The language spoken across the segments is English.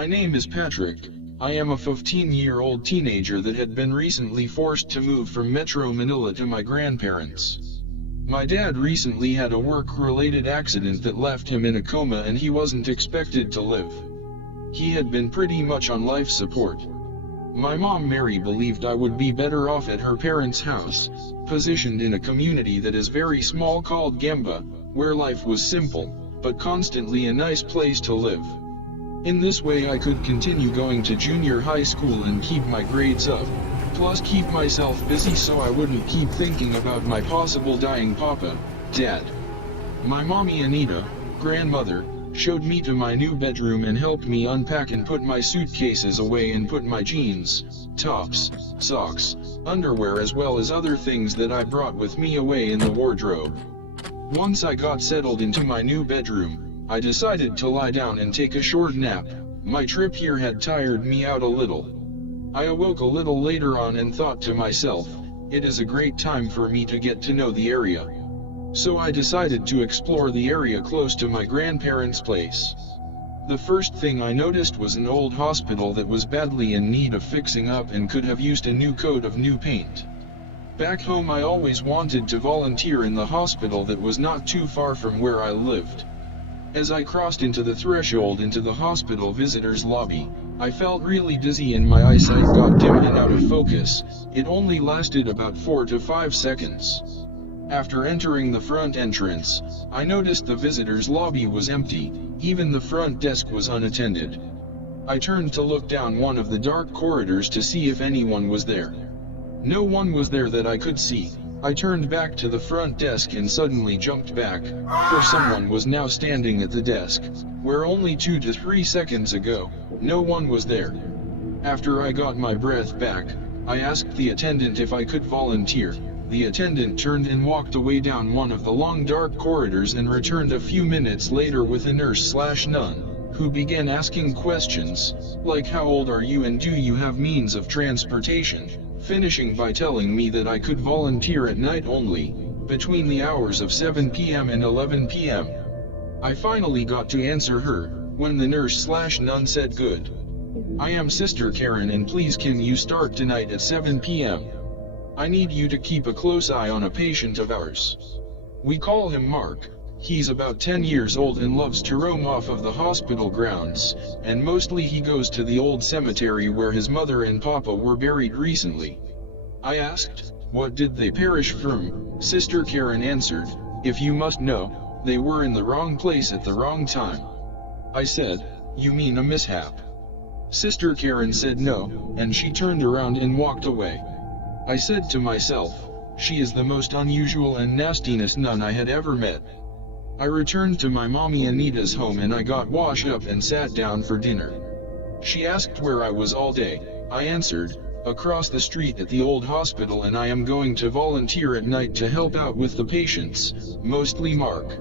My name is Patrick. I am a 15-year-old teenager that had been recently forced to move from Metro Manila to my grandparents'. My dad recently had a work-related accident that left him in a coma and he wasn't expected to live. He had been pretty much on life support. My mom Mary believed I would be better off at her parents' house, positioned in a community that is very small called Guimba, where life was simple, but constantly a nice place to live. In this way I could continue going to junior high school and keep my grades up, plus keep myself busy so I wouldn't keep thinking about my possible dying papa, dad. My mommy Anita, grandmother, showed me to my new bedroom and helped me unpack and put my suitcases away and put my jeans, tops, socks, underwear as well as other things that I brought with me away in the wardrobe. Once I got settled into my new bedroom, I decided to lie down and take a short nap. My trip here had tired me out a little. I awoke a little later on and thought to myself, it is a great time for me to get to know the area. So I decided to explore the area close to my grandparents' place. The first thing I noticed was an old hospital that was badly in need of fixing up and could have used a new coat of new paint. Back home I always wanted to volunteer in the hospital that was not too far from where I lived. As I crossed into the threshold into the hospital visitors lobby, I felt really dizzy and my eyesight got dim and out of focus. It only lasted about 4 to 5 seconds. After entering the front entrance, I noticed the visitors lobby was empty, even the front desk was unattended. I turned to look down one of the dark corridors to see if anyone was there. No one was there that I could see. I turned back to the front desk and suddenly jumped back, for someone was now standing at the desk, where only 2 to 3 seconds ago, no one was there. After I got my breath back, I asked the attendant if I could volunteer. The attendant turned and walked away down one of the long dark corridors and returned a few minutes later with a nurse/nun, who began asking questions, like how old are you and do you have means of transportation? Finishing by telling me that I could volunteer at night only, between the hours of 7 p.m. and 11 p.m. I finally got to answer her, when the nurse/nun said good. I am Sister Karen and please can you start tonight at 7 p.m. I need you to keep a close eye on a patient of ours. We call him Mark. He's about 10 years old and loves to roam off of the hospital grounds, and mostly he goes to the old cemetery where his mother and papa were buried recently. I asked, what did they perish from? Sister Karen answered, if you must know, they were in the wrong place at the wrong time. I said, you mean a mishap? Sister Karen said no, and she turned around and walked away. I said to myself, she is the most unusual and nastiness nun I had ever met. I returned to my mommy Anita's home and I got washed up and sat down for dinner. She asked where I was all day. I answered, across the street at the old hospital, and I am going to volunteer at night to help out with the patients, mostly Mark.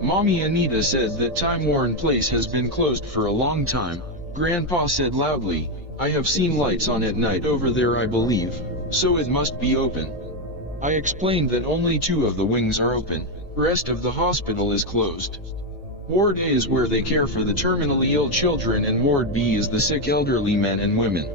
Mommy Anita said that time-worn place has been closed for a long time. Grandpa said loudly, I have seen lights on at night over there I believe, so it must be open. I explained that only 2 of the wings are open. Rest of the hospital is closed. Ward A is where they care for the terminally ill children and Ward B is the sick elderly men and women.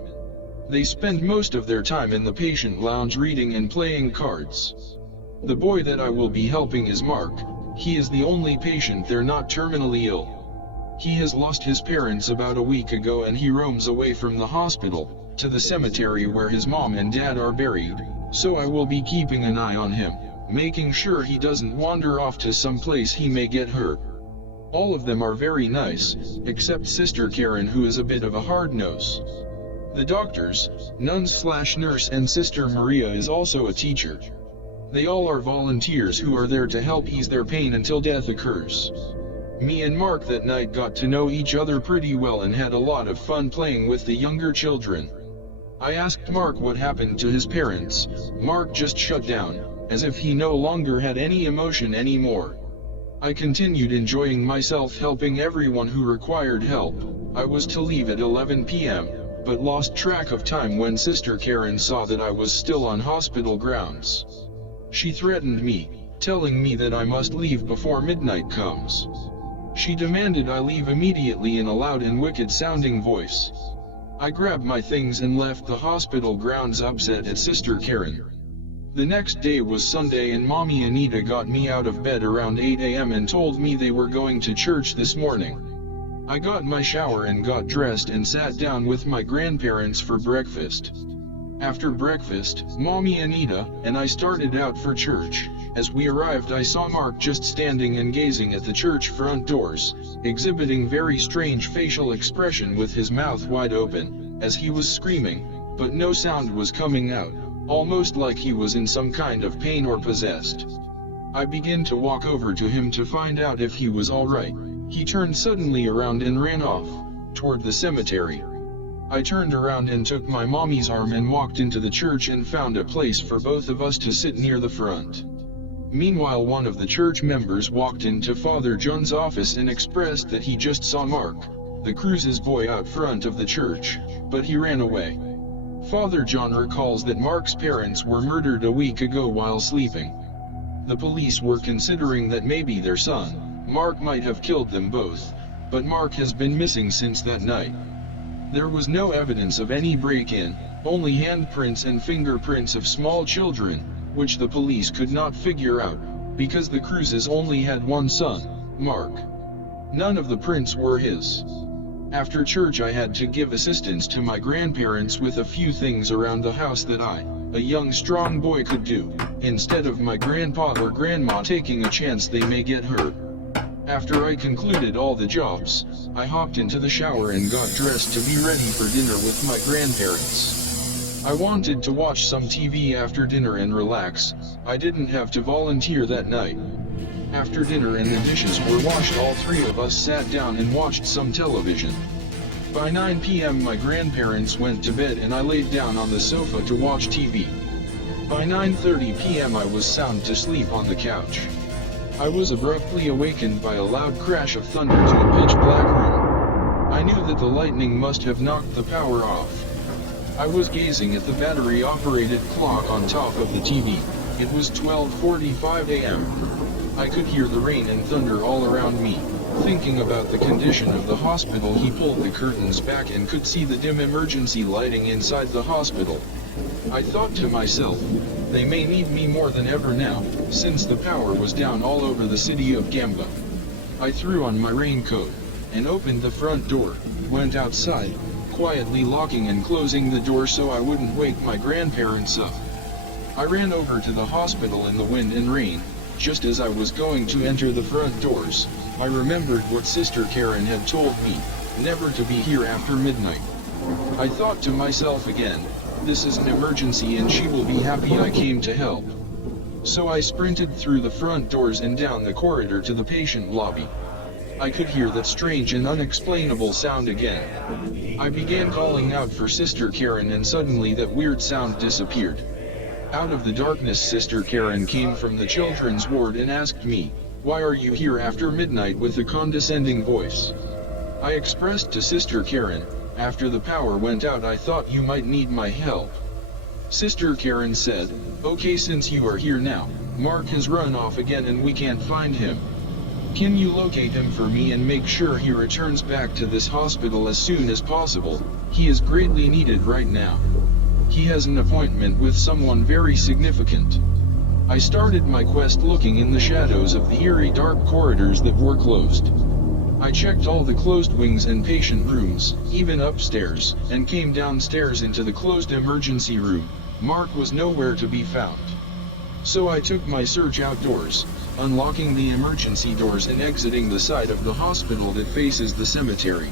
They spend most of their time in the patient lounge reading and playing cards. The boy that I will be helping is Mark. He is the only patient there not terminally ill. He has lost his parents about a week ago and he roams away from the hospital, to the cemetery where his mom and dad are buried, so I will be keeping an eye on him, making sure he doesn't wander off to some place he may get hurt. All of them are very nice, except Sister Karen who is a bit of a hard nose. The doctors, nuns/nurse and Sister Maria is also a teacher. They all are volunteers who are there to help ease their pain until death occurs. Me and Mark that night got to know each other pretty well and had a lot of fun playing with the younger children. I asked Mark what happened to his parents. Mark just shut down, as if he no longer had any emotion anymore. I continued enjoying myself helping everyone who required help. I was to leave at 11 p.m., but lost track of time when Sister Karen saw that I was still on hospital grounds. She threatened me, telling me that I must leave before midnight comes. She demanded I leave immediately in a loud and wicked-sounding voice. I grabbed my things and left the hospital grounds upset at Sister Karen. The next day was Sunday and Mommy Anita got me out of bed around 8 a.m. and told me they were going to church this morning. I got my shower and got dressed and sat down with my grandparents for breakfast. After breakfast, Mommy Anita and I started out for church. As we arrived, I saw Mark just standing and gazing at the church front doors, exhibiting very strange facial expression with his mouth wide open, as he was screaming, but no sound was coming out, almost like he was in some kind of pain or possessed. I began to walk over to him to find out if he was alright. He turned suddenly around and ran off, toward the cemetery. I turned around and took my mommy's arm and walked into the church and found a place for both of us to sit near the front. Meanwhile, one of the church members walked into Father John's office and expressed that he just saw Mark, the Cruz's boy, out front of the church, but he ran away. Father John recalls that Mark's parents were murdered a week ago while sleeping. The police were considering that maybe their son, Mark, might have killed them both, but Mark has been missing since that night. There was no evidence of any break-in, only handprints and fingerprints of small children, which the police could not figure out, because the Cruzes only had one son, Mark. None of the prints were his. After church, I had to give assistance to my grandparents with a few things around the house that I, a young strong boy, could do, instead of my grandpa or grandma taking a chance they may get hurt. After I concluded all the jobs, I hopped into the shower and got dressed to be ready for dinner with my grandparents. I wanted to watch some TV after dinner and relax. I didn't have to volunteer that night. After dinner and the dishes were washed, all three of us sat down and watched some television. By 9 p.m. my grandparents went to bed and I laid down on the sofa to watch TV. By 9:30 p.m. I was sound asleep on the couch. I was abruptly awakened by a loud crash of thunder to a pitch-black room. I knew that the lightning must have knocked the power off. I was gazing at the battery-operated clock on top of the TV. It was 12:45 a.m. I could hear the rain and thunder all around me. Thinking about the condition of the hospital, he pulled the curtains back and could see the dim emergency lighting inside the hospital. I thought to myself, they may need me more than ever now, since the power was down all over the city of Guimba. I threw on my raincoat, and opened the front door, went outside, quietly locking and closing the door so I wouldn't wake my grandparents up. I ran over to the hospital in the wind and rain. Just as I was going to enter the front doors, I remembered what Sister Karen had told me, never to be here after midnight. I thought to myself again, this is an emergency and she will be happy I came to help. So I sprinted through the front doors and down the corridor to the patient lobby. I could hear that strange and unexplainable sound again. I began calling out for Sister Karen and suddenly that weird sound disappeared. Out of the darkness, Sister Karen came from the children's ward and asked me, "Why are you here after midnight?" with a condescending voice. I expressed to Sister Karen, "After the power went out, I thought you might need my help." Sister Karen said, "Okay, since you are here now, Mark has run off again and we can't find him. Can you locate him for me and make sure he returns back to this hospital as soon as possible? He is greatly needed right now. He has an appointment with someone very significant." I started my quest looking in the shadows of the eerie dark corridors that were closed. I checked all the closed wings and patient rooms, even upstairs, and came downstairs into the closed emergency room. Mark was nowhere to be found. So I took my search outdoors, unlocking the emergency doors and exiting the side of the hospital that faces the cemetery.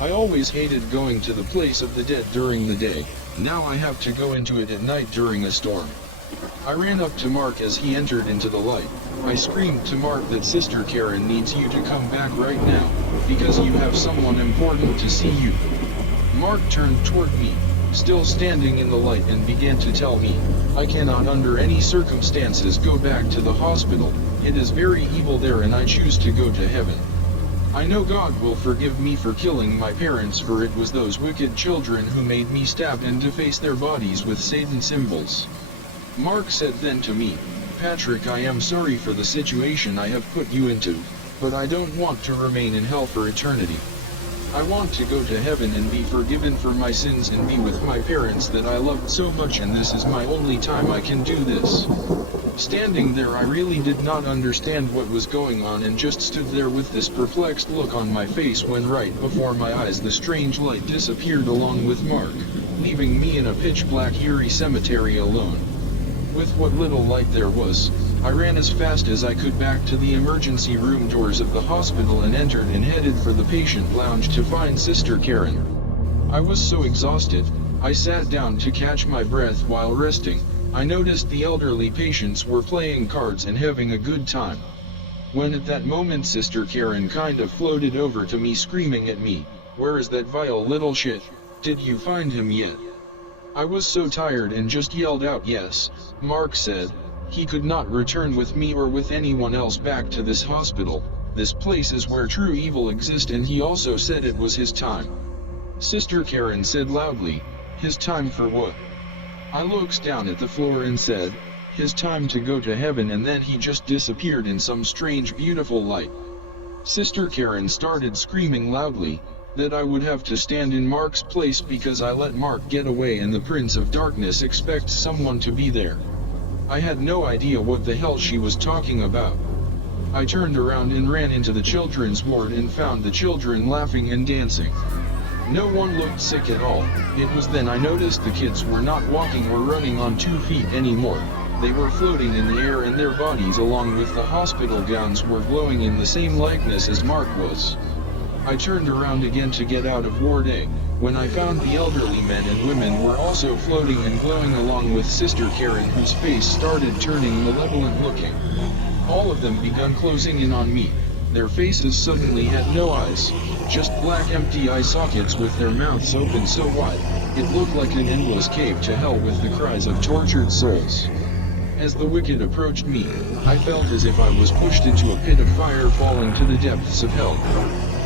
I always hated going to the place of the dead during the day. Now I have to go into it at night during a storm. I ran up to Mark as he entered into the light. I screamed to Mark that Sister Karen needs you to come back right now, because you have someone important to see you. Mark turned toward me, still standing in the light, and began to tell me, "I cannot under any circumstances go back to the hospital. It is very evil there and I choose to go to heaven. I know God will forgive me for killing my parents, for it was those wicked children who made me stab and deface their bodies with Satan symbols." Mark said then to me, "Patrick, I am sorry for the situation I have put you into. but I don't want to remain in hell for eternity. I want to go to heaven and be forgiven for my sins and be with my parents that I loved so much, and this is my only time I can do this. Standing there, I really did not understand what was going on and just stood there with this perplexed look on my face when right before my eyes the strange light disappeared along with Mark, leaving me in a pitch-black eerie cemetery alone. With what little light there was, I ran as fast as I could back to the emergency room doors of the hospital and entered and headed for the patient lounge to find Sister Karen. I was so exhausted, I sat down to catch my breath while resting. I noticed the elderly patients were playing cards and having a good time. When at that moment Sister Karen kind of floated over to me screaming at me, "Where is that vile little shit? Did you find him yet?" I was so tired and just yelled out, "Yes," Mark said. He could not return with me or with anyone else back to this hospital. This place is where true evil exists, and he also said it was his time. Sister Karen said loudly, "His time for what?" I looked down at the floor and said, "His time to go to heaven," and then he just disappeared in some strange beautiful light. Sister Karen started screaming loudly, that I would have to stand in Mark's place because I let Mark get away and the Prince of Darkness expects someone to be there. I had no idea what the hell she was talking about. I turned around and ran into the children's ward and found the children laughing and dancing. No one looked sick at all. It was then I noticed the kids were not walking or running on 2 feet anymore. They were floating in the air and their bodies along with the hospital gowns were glowing in the same likeness as Mark was. I turned around again to get out of Ward A, when I found the elderly men and women were also floating and glowing along with Sister Karen, whose face started turning malevolent looking. All of them began closing in on me. Their faces suddenly had no eyes, just black empty eye sockets with their mouths open so wide, it looked like an endless cave to hell with the cries of tortured souls. As the wicked approached me, I felt as if I was pushed into a pit of fire falling to the depths of hell.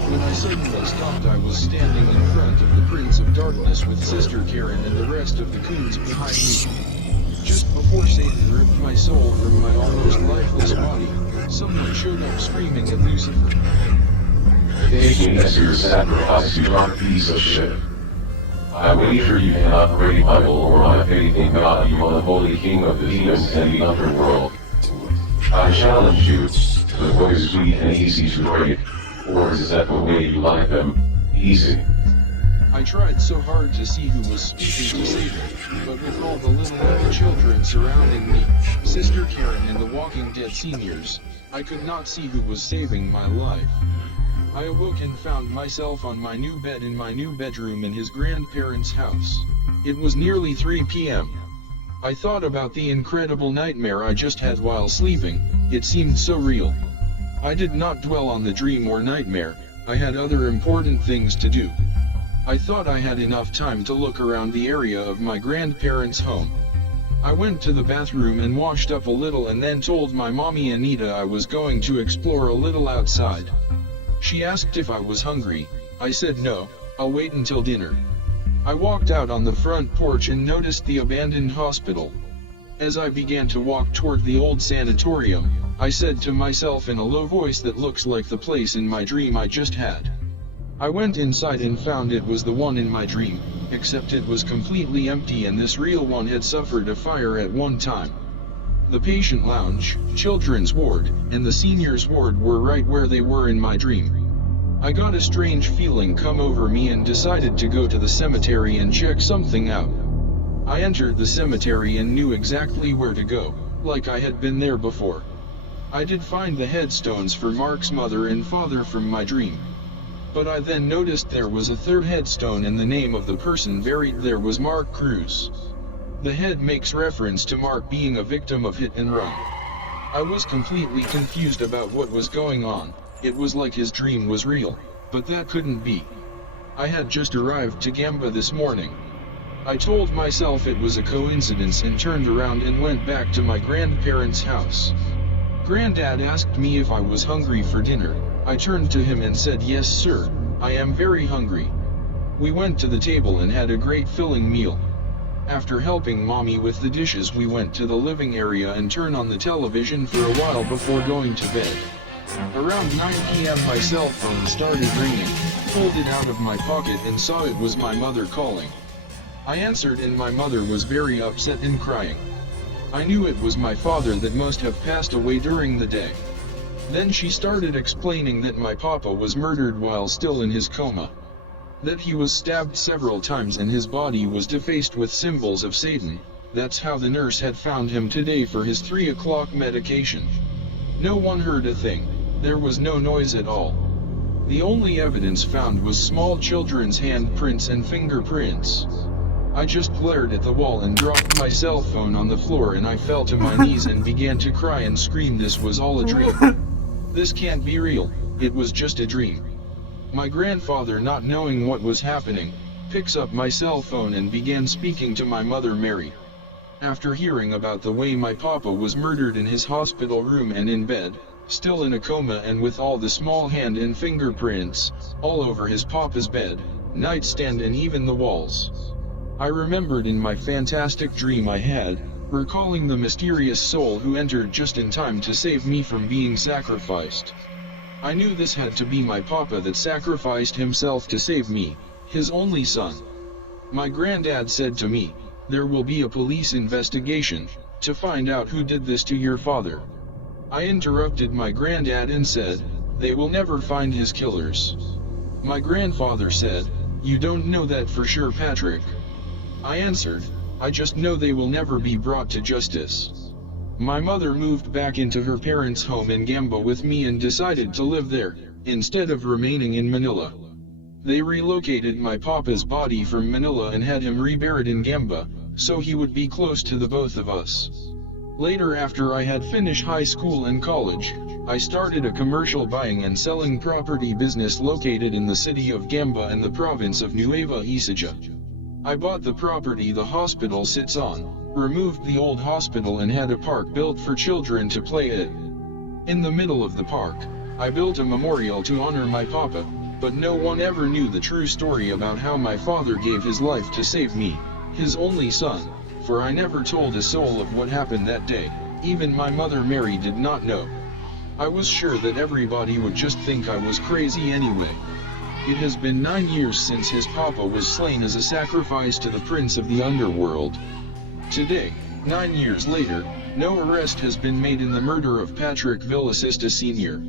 When I suddenly stopped, I was standing in front of the Prince of Darkness with Sister Karen and the rest of the coons behind me. Just before Satan ripped my soul from my almost lifeless body, someone showed up screaming at Lucifer. Take me as your sacrifice, you dark piece of shit. I wager you cannot break my will or my faith in God, you unholy king of the demons and the underworld. I challenge you, the way is sweet and easy to break. Or is that the way you like them? Easy. I tried so hard to see who was speaking to Satan, but with all the little other children surrounding me, Sister Karen and the Walking Dead seniors, I could not see who was saving my life. I awoke and found myself on my new bed in my new bedroom in his grandparents' house. It was nearly 3 p.m. I thought about the incredible nightmare I just had while sleeping. It seemed so real. I did not dwell on the dream or nightmare. I had other important things to do. I thought I had enough time to look around the area of my grandparents' home. I went to the bathroom and washed up a little and then told my mommy Anita I was going to explore a little outside. She asked if I was hungry. I said no, I'll wait until dinner. I walked out on the front porch and noticed the abandoned hospital. As I began to walk toward the old sanatorium, I said to myself in a low voice that looks like the place in my dream I just had. I went inside and found it was the one in my dream, except it was completely empty and this real one had suffered a fire at one time. The patient lounge, children's ward, and the seniors ward were right where they were in my dream. I got a strange feeling come over me and decided to go to the cemetery and check something out. I entered the cemetery and knew exactly where to go, like I had been there before. I did find the headstones for Mark's mother and father from my dream. But I then noticed there was a third headstone and the name of the person buried there was Mark Cruz. The head makes reference to Mark being a victim of hit and run. I was completely confused about what was going on. It was like his dream was real, but that couldn't be. I had just arrived to Guimba this morning. I told myself it was a coincidence and turned around and went back to my grandparents' house. Granddad asked me if I was hungry for dinner. I turned to him and said, "Yes sir, I am very hungry." We went to the table and had a great filling meal. After helping mommy with the dishes, we went to the living area and turned on the television for a while before going to bed. Around 9 p.m. my cell phone started ringing, pulled it out of my pocket and saw it was my mother calling. I answered and my mother was very upset and crying. I knew it was my father that must have passed away during the day. Then she started explaining that my papa was murdered while still in his coma. That he was stabbed several times and his body was defaced with symbols of Satan. That's how the nurse had found him today for his 3 o'clock medication. No one heard a thing. There was no noise at all. The only evidence found was small children's handprints and fingerprints. I just glared at the wall and dropped my cell phone on the floor and I fell to my knees and began to cry and scream this was all a dream. This can't be real, it was just a dream. My grandfather, not knowing what was happening, picks up my cell phone and began speaking to my mother Mary. After hearing about the way my papa was murdered in his hospital room and in bed, still in a coma and with all the small hand and fingerprints, all over his papa's bed, nightstand and even the walls. I remembered in my fantastic dream I had, recalling the mysterious soul who entered just in time to save me from being sacrificed. I knew this had to be my papa that sacrificed himself to save me, his only son. My granddad said to me, "There will be a police investigation, to find out who did this to your father." I interrupted my granddad and said, "They will never find his killers." My grandfather said, "You don't know that for sure, Patrick." I answered, "I just know they will never be brought to justice." My mother moved back into her parents' home in Guimba with me and decided to live there, instead of remaining in Manila. They relocated my papa's body from Manila and had him reburied in Guimba, so he would be close to the both of us. Later, after I had finished high school and college, I started a commercial buying and selling property business located in the city of Guimba and the province of Nueva Ecija. I bought the property the hospital sits on, removed the old hospital and had a park built for children to play in. In the middle of the park, I built a memorial to honor my papa, but no one ever knew the true story about how my father gave his life to save me, his only son, for I never told a soul of what happened that day. Even my mother Mary did not know. I was sure that everybody would just think I was crazy anyway. It has been 9 years since his papa was slain as a sacrifice to the prince of the underworld. Today, 9 years later, no arrest has been made in the murder of Patrick Villasista Sr.